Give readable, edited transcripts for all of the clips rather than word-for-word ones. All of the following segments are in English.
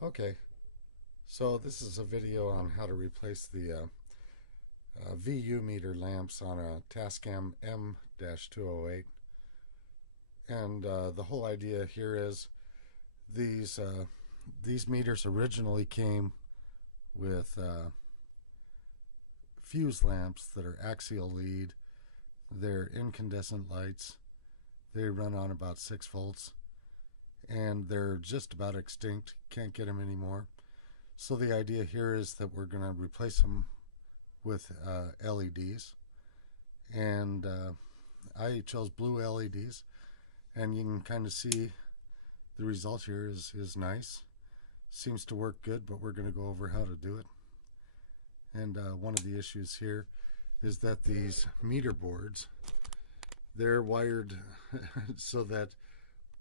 Okay, so this is a video on how to replace the VU meter lamps on a Tascam M-208. And the whole idea here is these uh, these meters originally came with fuse lamps that are axial lead. They're incandescent lights. They run on about 6 volts, and they're just about extinct. Can't get them anymore. So the idea here is that we're going to replace them with LEDs, and I chose blue LEDs, and you can kind of see the result here is nice. Seems to work good, but we're going to go over how to do it. And one of the issues here is that these meter boards, they're wired so that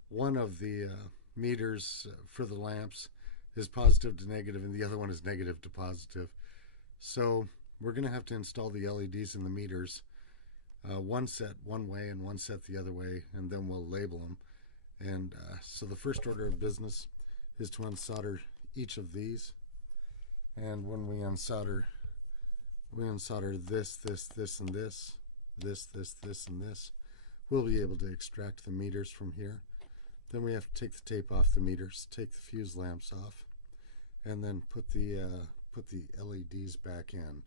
one of the meters for the lamps is positive to negative and the other one is negative to positive. So we're going to have to install the LEDs in the meters, one set one way and one set the other way, and then we'll label them. And so the first order of business is to unsolder each of these. And when we unsolder this, and this, and this, we'll be able to extract the meters from here. Then we have to take the tape off the meters, take the fuse lamps off, and then put the LEDs back in.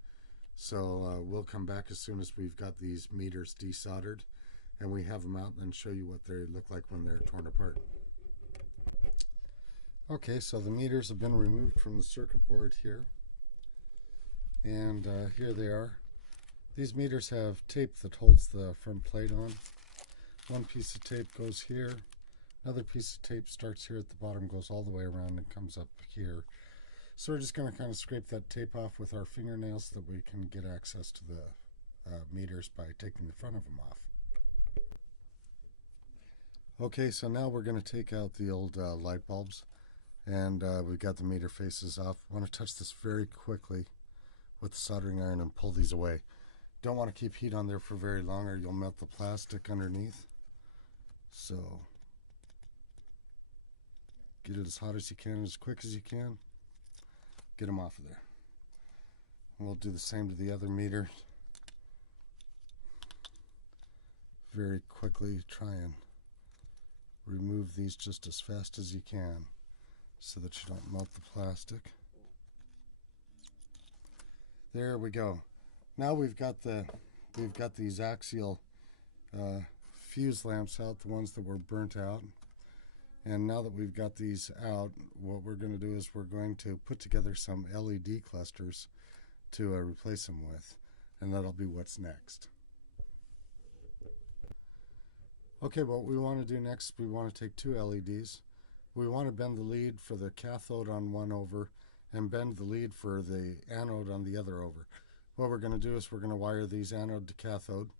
So we'll come back as soon as we've got these meters desoldered and we have them out, and then show you what they look like when they're torn apart. Okay, so the meters have been removed from the circuit board here, and here they are. These meters have tape that holds the front plate on. One piece of tape goes here, another piece of tape starts here at the bottom, goes all the way around and comes up here. So we're just going to kind of scrape that tape off with our fingernails so that we can get access to the meters by taking the front of them off. Okay, so now we're going to take out the old light bulbs, and we've got the meter faces off. I want to touch this very quickly with the soldering iron and pull these away. Don't want to keep heat on there for very long or you'll melt the plastic underneath. So get it as hot as you can, as quick as you can. Get them off of there. And we'll do the same to the other meter. Very quickly try and remove these just as fast as you can so that you don't melt the plastic. There we go. Now we've got these axial fuse lamps out, the ones that were burnt out. And now that we've got these out, what we're going to do is we're going to put together some LED clusters to replace them with, and that'll be what's next. Okay, what we want to do next, we want to take two LEDs. We want to bend the lead for the cathode on one over and bend the lead for the anode on the other over. What we're going to do is we're going to wire these anode to cathode.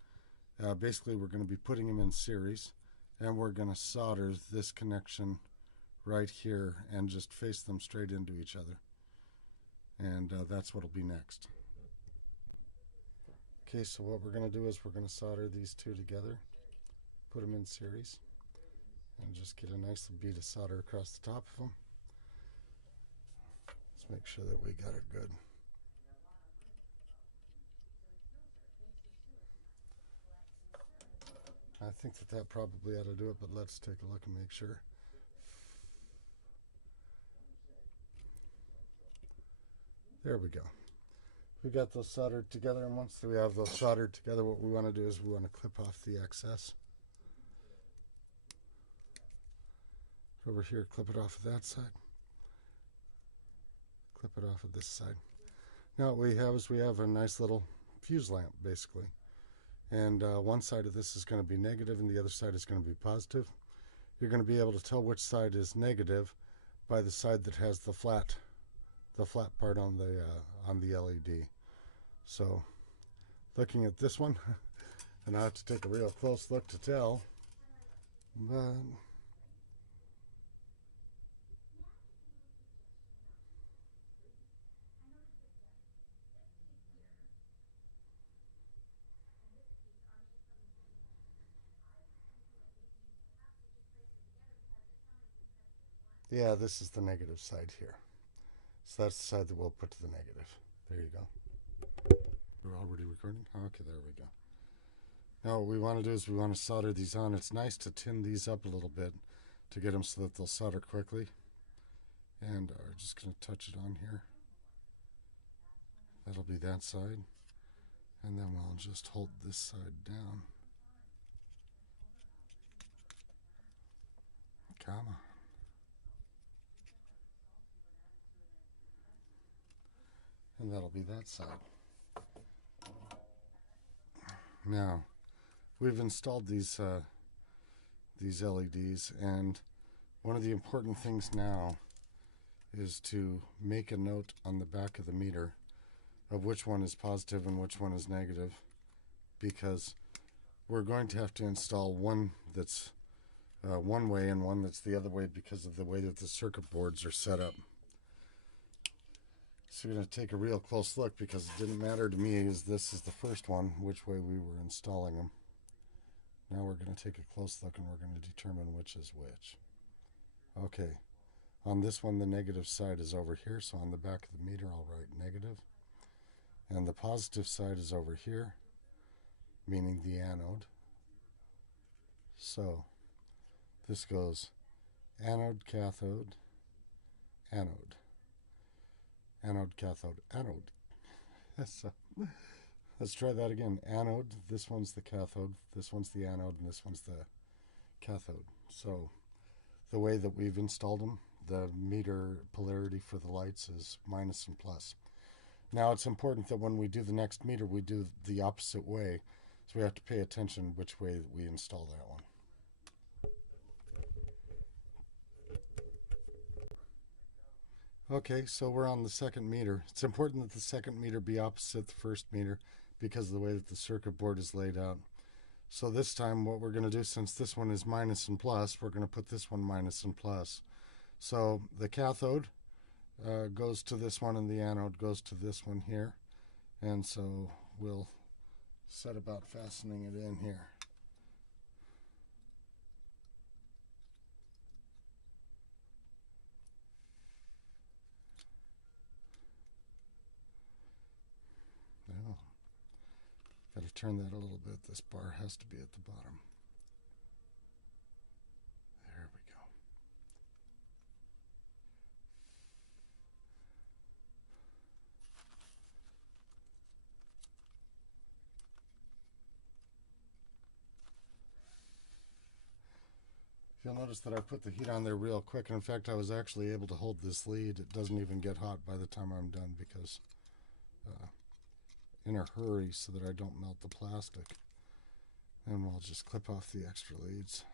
Basically, we're going to be putting them in series, and we're going to solder this connection right here and just face them straight into each other. And that's what will be next. Okay, so what we're going to do is we're going to solder these two together, put them in series, and just get a nice bead of solder across the top of them. Let's make sure that we got it good. I think that probably ought to do it, but let's take a look and make sure. There we go. We got those soldered together, and once we have those soldered together, what we want to do is we want to clip off the excess. Over here, clip it off of that side. Clip it off of this side. Now what we have is we have a nice little fuse lamp, basically. And one side of this is going to be negative and the other side is going to be positive. You're going to be able to tell which side is negative by the side that has the flat part on the LED. So looking at this one, and I have to take a real close look to tell, but Yeah, this is the negative side here. So that's the side that we'll put to the negative. There you go. We're already recording? Okay, there we go. Now what we want to do is we want to solder these on. It's nice to tin these up a little bit to get them so that they'll solder quickly. And we're just going to touch it on here. That'll be that side. And then we'll just hold this side down. Come on. And that'll be that side. Now, we've installed these LEDs, and one of the important things now is to make a note on the back of the meter of which one is positive and which one is negative, because we're going to have to install one that's one way and one that's the other way because of the way that the circuit boards are set up. So we're going to take a real close look, because it didn't matter to me as this is the first one which way we were installing them. Now we're going to take a close look and we're going to determine which is which. Okay, on this one the negative side is over here, so on the back of the meter I'll write negative. And the positive side is over here, meaning the anode. So this goes anode, cathode, anode. Anode, cathode, anode. So let's try that again. Anode, this one's the cathode, this one's the anode, and this one's the cathode. So the way that we've installed them, the meter polarity for the lights is minus and plus. Now it's important that when we do the next meter, we do the opposite way. So we have to pay attention which way we install that one. Okay, so we're on the second meter. It's important that the second meter be opposite the first meter because of the way that the circuit board is laid out. So this time what we're going to do, since this one is minus and plus, we're going to put this one minus and plus. So the cathode goes to this one and the anode goes to this one here. And so we'll set about fastening it in here. Now, got to turn that a little bit. This bar has to be at the bottom. There we go. You'll notice that I put the heat on there real quick, and in fact I was actually able to hold this lead. It doesn't even get hot by the time I'm done, because in a hurry so that I don't melt the plastic. And we'll just clip off the extra leads.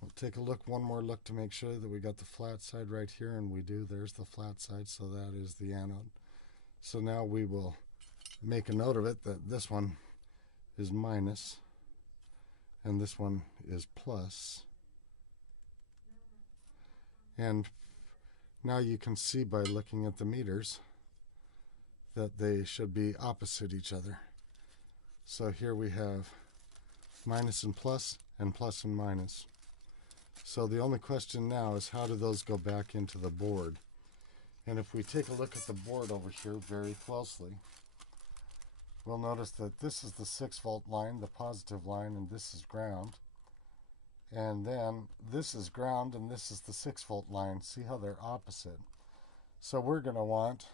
We'll take a look, one more look, to make sure that we got the flat side right here, and we do. There's the flat side, so that is the anode. So now we will make a note of it that this one is minus and this one is plus. And now you can see by looking at the meters that they should be opposite each other. So here we have minus and plus and minus. So the only question now is, how do those go back into the board? And if we take a look at the board over here very closely, we'll notice that this is the 6-volt line, the positive line, and this is ground. And then this is ground and this is the 6-volt line. See how they're opposite? So we're going to want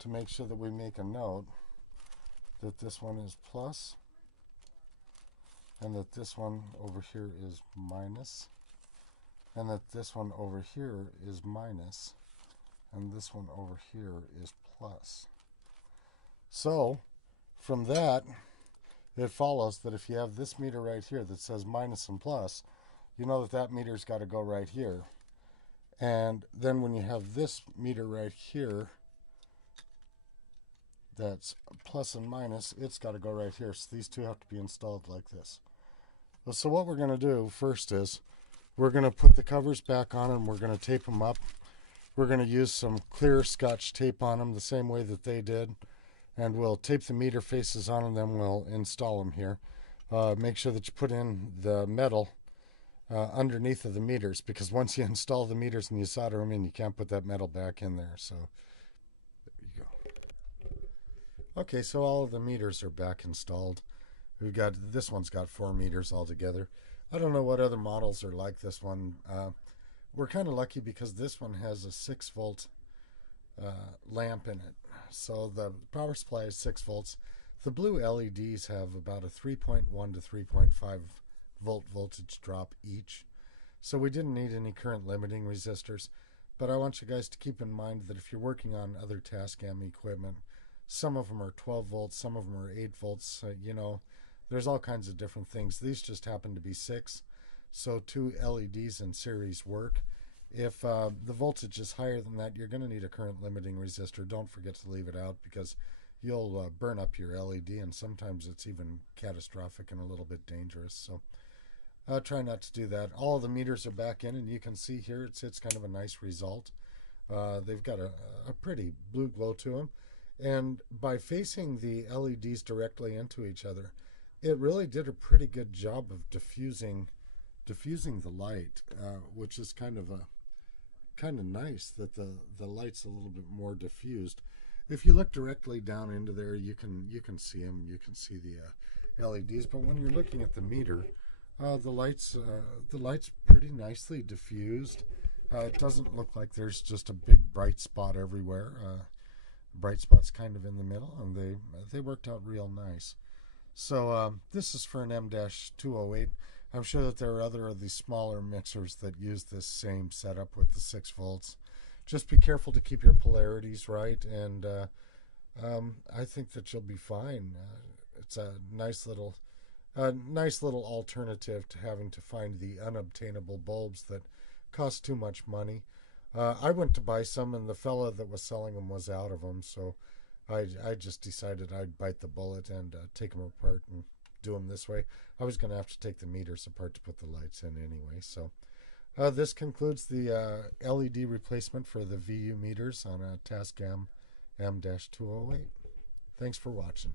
to make sure that we make a note that this one is plus and that this one over here is minus, and that this one over here is minus, and this one over here is plus. So from that, it follows that if you have this meter right here that says minus and plus, you know that that meter's got to go right here. And then when you have this meter right here that's plus and minus, it's got to go right here. So these two have to be installed like this. So what we're going to do first is we're going to put the covers back on and we're going to tape them up. We're going to use some clear Scotch tape on them the same way that they did. And we'll tape the meter faces on and then we'll install them here. Make sure that you put in the metal underneath of the meters, because once you install the meters and you solder them in, you can't put that metal back in there. So there you go. Okay, so all of the meters are back installed. We've got this one's got 4 meters altogether. I don't know what other models are like this one. We're kind of lucky because this one has a 6 volt lamp in it. So the power supply is 6 volts. The blue LEDs have about a 3.1 to 3.5 volt voltage drop each. So we didn't need any current limiting resistors. But I want you guys to keep in mind that if you're working on other Tascam equipment, some of them are 12 volts, some of them are 8 volts. There's all kinds of different things. These just happen to be 6. So 2 LEDs in series work. If the voltage is higher than that, you're going to need a current limiting resistor. Don't forget to leave it out because you'll burn up your LED, and sometimes it's even catastrophic and a little bit dangerous. So try not to do that. All the meters are back in, and you can see here it's kind of a nice result. They've got a pretty blue glow to them. And by facing the LEDs directly into each other, it really did a pretty good job of diffusing the light, which is kind of nice that the light's a little bit more diffused. If you look directly down into there, you can see them. You can see the LEDs. But when you're looking at the meter, the light's pretty nicely diffused. It doesn't look like there's just a big bright spot everywhere. Bright spot's kind of in the middle, and they worked out real nice. So this is for an M-208. I'm sure that there are other of these smaller mixers that use this same setup with the 6 volts. Just be careful to keep your polarities right, and I think that you'll be fine. It's a nice little alternative to having to find the unobtainable bulbs that cost too much money. I went to buy some, and the fella that was selling them was out of them, so I just decided I'd bite the bullet and take them apart and do them this way. I was going to have to take the meters apart to put the lights in anyway. So this concludes the LED replacement for the VU meters on a Tascam M-208. Thanks for watching.